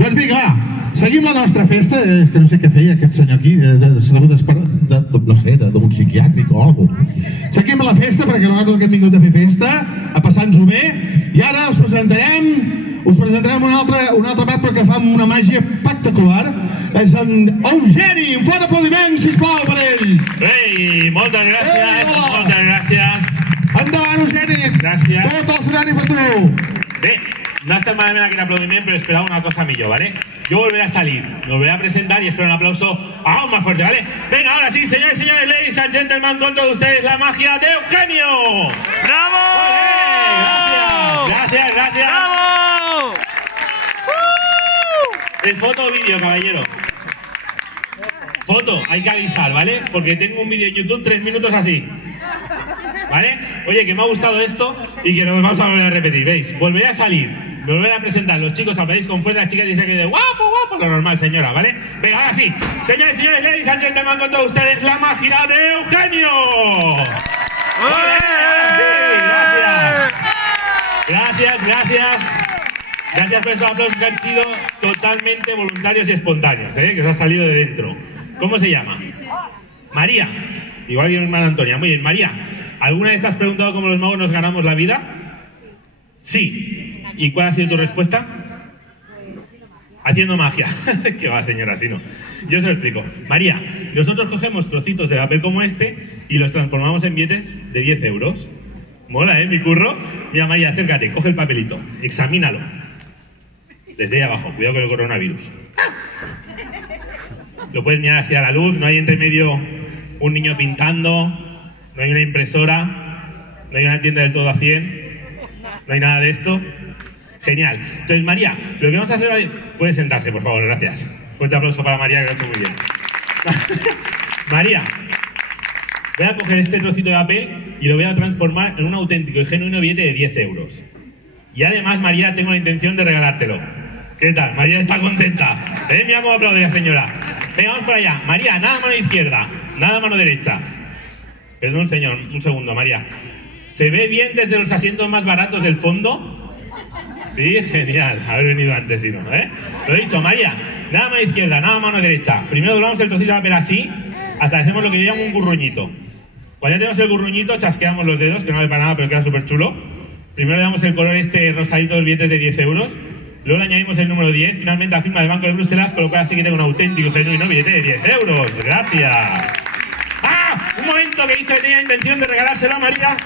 Doncs vinga, va, seguim la nostra festa. És que no sé què feia aquest senyor aquí, no sé, d'un psiquiàtric o alguna cosa. Seguim la festa perquè nosaltres que hem vingut a fer festa, a passar-nos-ho bé, i ara us presentarem un altre mat que fa una màgia espectacular. És en Eugeni. Un fort aplaudiment, sisplau, per ell. Ei, moltes gràcies, moltes gràcies. Endavant, Eugeni. Gràcies. Tot el escenari per tu. Bé, no ha estat malament aquel aplaudiment, pero esperaba una cosa millor, ¿vale? Yo volveré a salir, me volveré a presentar y espero un aplauso aún más fuerte, ¿vale? Venga, ahora sí, señores y señores, ladies and gentlemen, con todos ustedes la magia de Eugenio. ¡Bravo! Gracias, gracias. ¡Bravo! ¿Es foto o vídeo, caballero? Foto, hay que avisar, ¿vale? Porque tengo un vídeo en YouTube 3 minutos así. ¿Vale? Oye, que me ha gustado esto y que nos vamos a volver a repetir, ¿veis? Volveré a salir, me volveré a presentar. Los chicos aplaudís con fuerza, las chicas dicen que de guapo, guapo, lo normal, señora, ¿vale? Venga, ahora sí. Señores y señores, ladies and gentlemen, con todos ustedes la magia de Eugenio. ¡Vale! Sí, gracias. Gracias por esos aplausos que han sido totalmente voluntarios y espontáneos, ¿eh? Que os ha salido de dentro. ¿Cómo se llama? María. Igual que mi hermana Antonia. Muy bien, María. ¿Alguna vez te has preguntado cómo los magos nos ganamos la vida? Sí. ¿Y cuál ha sido tu respuesta? Haciendo magia. ¿Qué va, señora? Si no. Yo se lo explico. María, nosotros cogemos trocitos de papel como este y los transformamos en billetes de 10 euros. Mola, ¿eh? Mi curro. Mira, María, acércate, coge el papelito, examínalo. Desde ahí abajo, cuidado con el coronavirus. Lo puedes mirar así a la luz, no hay entre medio un niño pintando, no hay una impresora, no hay una tienda del todo a 100, no hay nada de esto. Genial. Entonces, María, lo que vamos a hacer... Puede sentarse, por favor, gracias. Fuerte aplauso para María, que lo ha hecho muy bien. María, voy a coger este trocito de papel y lo voy a transformar en un auténtico y genuino billete de 10 euros. Y además, María, tengo la intención de regalártelo. ¿Qué tal? María está contenta. Mira cómo aplaude la señora. Venga, vamos para allá. María, nada mano izquierda, nada mano derecha. Perdón, señor, un segundo, María. ¿Se ve bien desde los asientos más baratos del fondo? Sí, genial. Haber venido antes, si no, ¿eh? Lo he dicho, María. Nada mano izquierda, nada mano derecha. Primero doblamos el trocito de papel así, hasta que hacemos lo que yo llamo un gurruñito. Cuando ya tenemos el gurruñito, chasqueamos los dedos, que no vale para nada, pero queda súper chulo. Primero le damos el color este rosadito de los billetes de 10 euros. Luego le añadimos el número 10, finalmente la firma del Banco de Bruselas, con lo cual así que tengo un auténtico, genuino billete de 10 euros. Gracias. ¡Ah! Un momento que he dicho que tenía intención de regalárselo a María.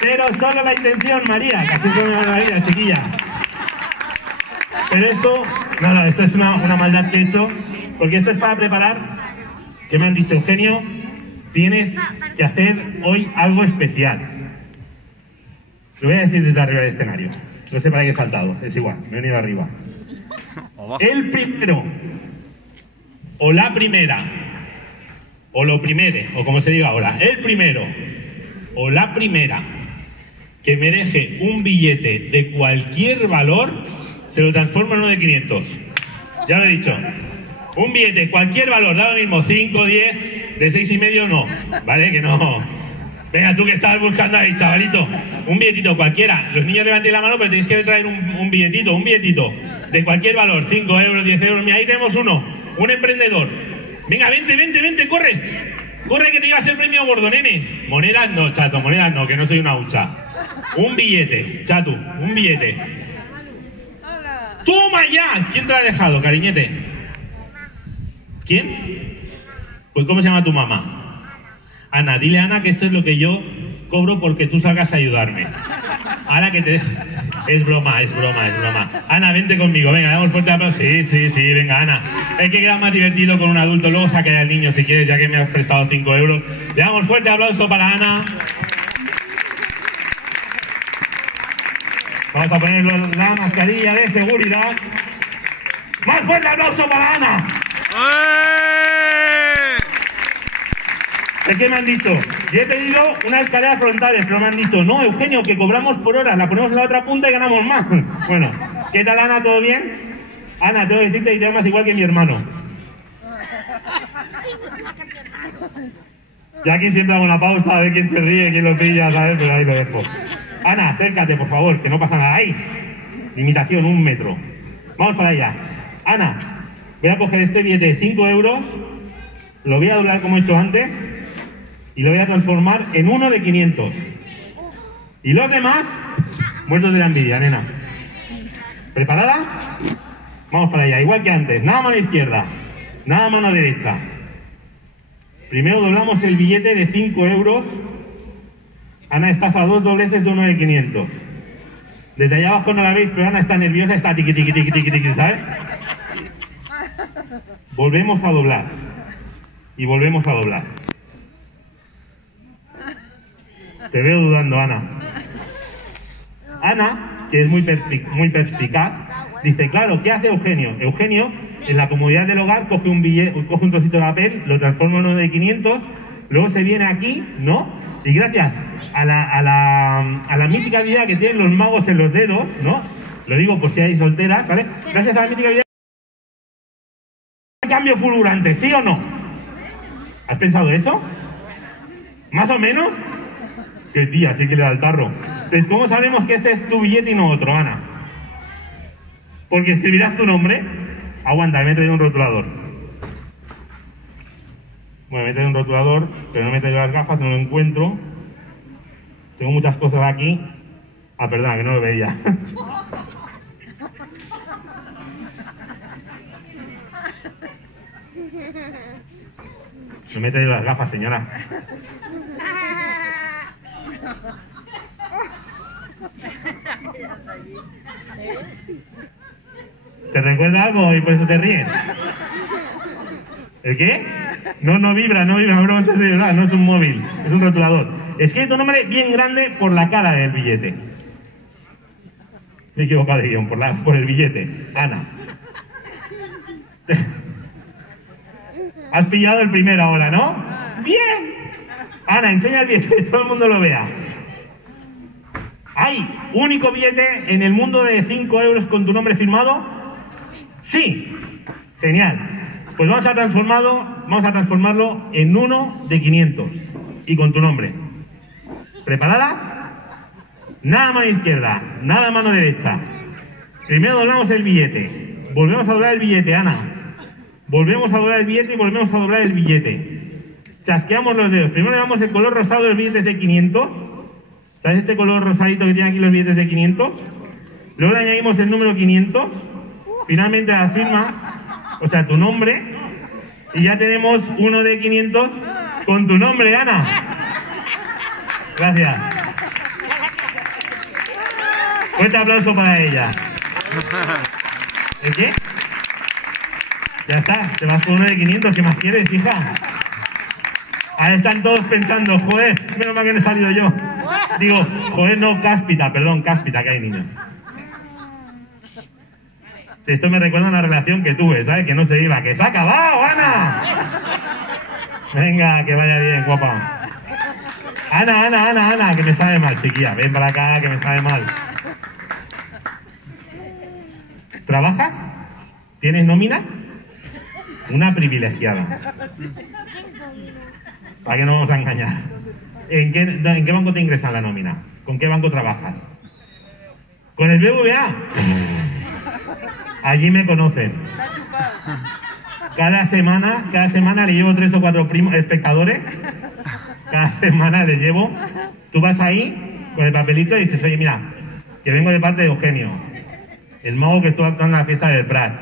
Pero solo la intención, María. Casi fue una maravilla, chiquilla. Pero esto, nada, esto es una maldad que he hecho, porque esto es para preparar, que me han dicho, Eugenio, tienes que hacer hoy algo especial. Lo voy a decir desde arriba del escenario. No sé para qué he saltado, es igual, me he venido arriba. El primero, o la primera, o lo primere, o como se diga ahora, el primero, o la primera, que me deje un billete de cualquier valor, se lo transformo en uno de 500. Ya lo he dicho. Un billete, cualquier valor, da lo mismo, 5, 10, de 6,5 no, ¿vale? Que no... Venga, tú que estabas buscando ahí, chavalito. Un billetito cualquiera. Los niños levanten la mano, pero tenéis que traer un billetito de cualquier valor. 5 euros, 10 euros. Mira, ahí tenemos uno. Un emprendedor. Venga, vente, corre. Corre que te llevas el premio gordo, nene. Monedas no, chato, monedas no, que no soy una hucha. Un billete, chato, un billete. ¡Toma ya! ¿Quién te lo ha dejado, cariñete? ¿Quién? Pues ¿cómo se llama tu mamá? Ana, dile a Ana que esto es lo que yo cobro porque tú salgas a ayudarme. Ana, que te dejo. Es broma. Ana, vente conmigo, venga, damos fuerte aplauso. Sí, venga, Ana. Es que queda más divertido con un adulto, luego saca al niño si quieres, ya que me has prestado 5 euros. Le damos fuerte aplauso para Ana. Vamos a poner la mascarilla de seguridad. ¡Más fuerte aplauso para Ana! ¿Qué me han dicho? Yo he pedido unas escaleras frontales, pero me han dicho, no, Eugenio, que cobramos por horas, la ponemos en la otra punta y ganamos más. Bueno, ¿qué tal, Ana? ¿Todo bien? Ana, tengo que decirte que te llamas igual que mi hermano. Y aquí siempre hago una pausa a ver quién se ríe, quién lo pilla, ¿sabes? Pero ahí lo dejo. Ana, acércate, por favor, que no pasa nada. Ahí. Limitación, 1 metro. Vamos para allá. Ana, voy a coger este billete de 5 euros, lo voy a doblar como he hecho antes y lo voy a transformar en uno de 500. Y los demás, muertos de la envidia, nena. ¿Preparada? Vamos para allá, igual que antes. Nada mano izquierda, nada mano derecha. Primero doblamos el billete de 5 euros. Ana, estás a 2 dobleces de uno de 500. Desde allá abajo no la veis, pero Ana está nerviosa, está tiqui, tiqui, tiqui, tiqui, tiqui, ¿sabes? Volvemos a doblar. Y volvemos a doblar. Te veo dudando, Ana. Ana, que es muy perspicaz, dice, claro, ¿qué hace Eugenio? Eugenio, en la comodidad del hogar, coge un trocito de papel, lo transforma en uno de 500, luego se viene aquí, ¿no? Y gracias a la mítica habilidad que tienen los magos en los dedos, ¿no? Lo digo por si hay solteras, ¿vale? Gracias a la mítica habilidad, cambio fulgurante, ¿sí o no? ¿Has pensado eso? ¿Más o menos? Qué tía, sí que le da el tarro. Entonces, ¿cómo sabemos que este es tu billete y no otro, Ana? Porque escribirás tu nombre. Aguanta, me he traído un rotulador. Bueno, me he traído un rotulador, pero no me he traído las gafas, no lo encuentro. Tengo muchas cosas aquí. Ah, perdona, que no lo veía. No me he traído las gafas, señora. ¿Te recuerda algo y por eso te ríes? ¿El qué? No vibra, no preguntes de verdad, no es un móvil, es un rotulador. Escribe tu nombre bien grande por la cara del billete. Me he equivocado de guión, por el billete. Ana. Has pillado el primero ahora, ¿no? ¡Bien! Ana, enseña el billete, que todo el mundo lo vea. ¿Hay único billete en el mundo de 5 euros con tu nombre firmado? Sí. Genial. Pues vamos a transformarlo en uno de 500 y con tu nombre. ¿Preparada? Nada mano izquierda, nada mano derecha. Primero doblamos el billete. Volvemos a doblar el billete, Ana. Volvemos a doblar el billete y volvemos a doblar el billete. Chasqueamos los dedos. Primero le damos el color rosado de los billetes de 500. ¿Sabes este color rosadito que tiene aquí los billetes de 500? Luego le añadimos el número 500. Finalmente la firma, o sea, tu nombre. Y ya tenemos uno de 500 con tu nombre, Ana. Gracias. Fuerte aplauso para ella. ¿El qué? Ya está, te vas con uno de 500. ¿Qué más quieres, hija? Ahí están todos pensando, joder, menos mal que no he salido yo. Digo, joder, no, cáspita, perdón, cáspita, que hay niños. Esto me recuerda a una relación que tuve, ¿sabes? Que no se iba, que se ha acabado, Ana. Venga, que vaya bien, guapa. Ana, que me sabe mal, chiquilla. Ven para acá, que me sabe mal. ¿Trabajas? ¿Tienes nómina? Una privilegiada. ¿Para qué no vamos a engañar? ¿En qué banco te ingresan la nómina? ¿Con qué banco trabajas? ¿Con el BBVA? Allí me conocen. Cada semana le llevo 3 o 4 espectadores. Cada semana le llevo. Tú vas ahí con el papelito y dices, oye, mira, que vengo de parte de Eugenio, el mago que estuvo actuando en la fiesta del Prat,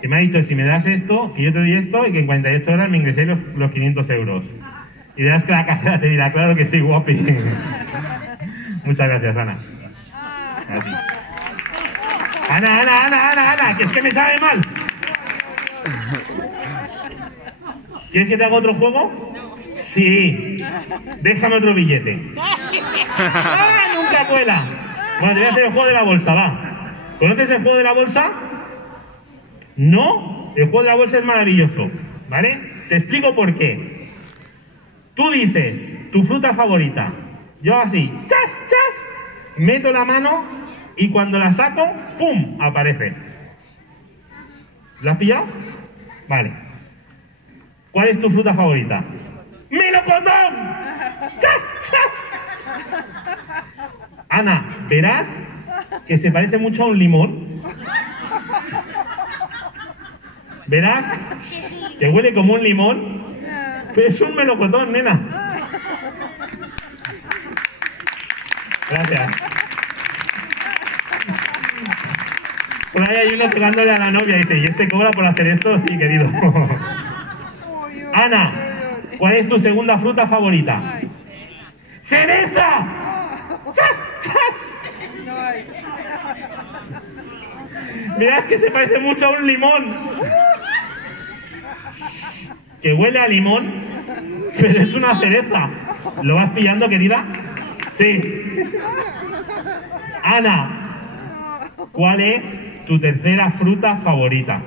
que me ha dicho, si me das esto, que yo te doy esto y que en 48 horas me ingresé los 500 euros. Y verás que la cajera te dirá, claro que sí, guapi. Muchas gracias, Ana. A ti. Ana, que es que me sabe mal. ¿Quieres que te haga otro juego? Sí. Déjame otro billete. ¡Ah, nunca cuela! Bueno, te voy a hacer el juego de la bolsa, va. ¿Conoces el juego de la bolsa? No. El juego de la bolsa es maravilloso, ¿vale? Te explico por qué. Tú dices tu fruta favorita. Yo así, chas, meto la mano y cuando la saco, ¡pum!, aparece. ¿La has pillado? Vale. ¿Cuál es tu fruta favorita? ¡Melocotón! ¡Chas! Ana, verás que se parece mucho a un limón. Verás que huele como un limón, pero es un melocotón, nena. Gracias. Por ahí hay uno pegándole a la novia y dice, ¿y este cobra por hacer esto? Sí, querido. Ana, ¿cuál es tu segunda fruta favorita? ¡Cereza! ¡Chas, chas! Mirad que se parece mucho a un limón. Que huele a limón, pero es una cereza. ¿Lo vas pillando, querida? Sí. Ana, ¿cuál es tu tercera fruta favorita?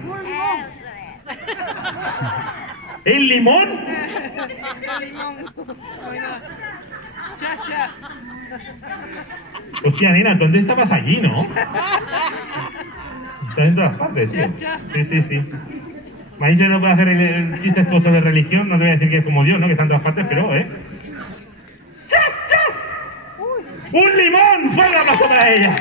¿El limón? Hostia, nena, entonces estabas allí, ¿no? Estás en todas partes, tío. Sí. Me ha dicho que no puede hacer chistes sobre religión, no te voy a decir que es como Dios, ¿no? Que está en todas partes, pero, ¡chas, chas! ¡Un limón! ¡Fuera abajo para ella!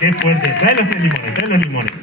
¡Qué fuerte! Trae los limones, trae los limones.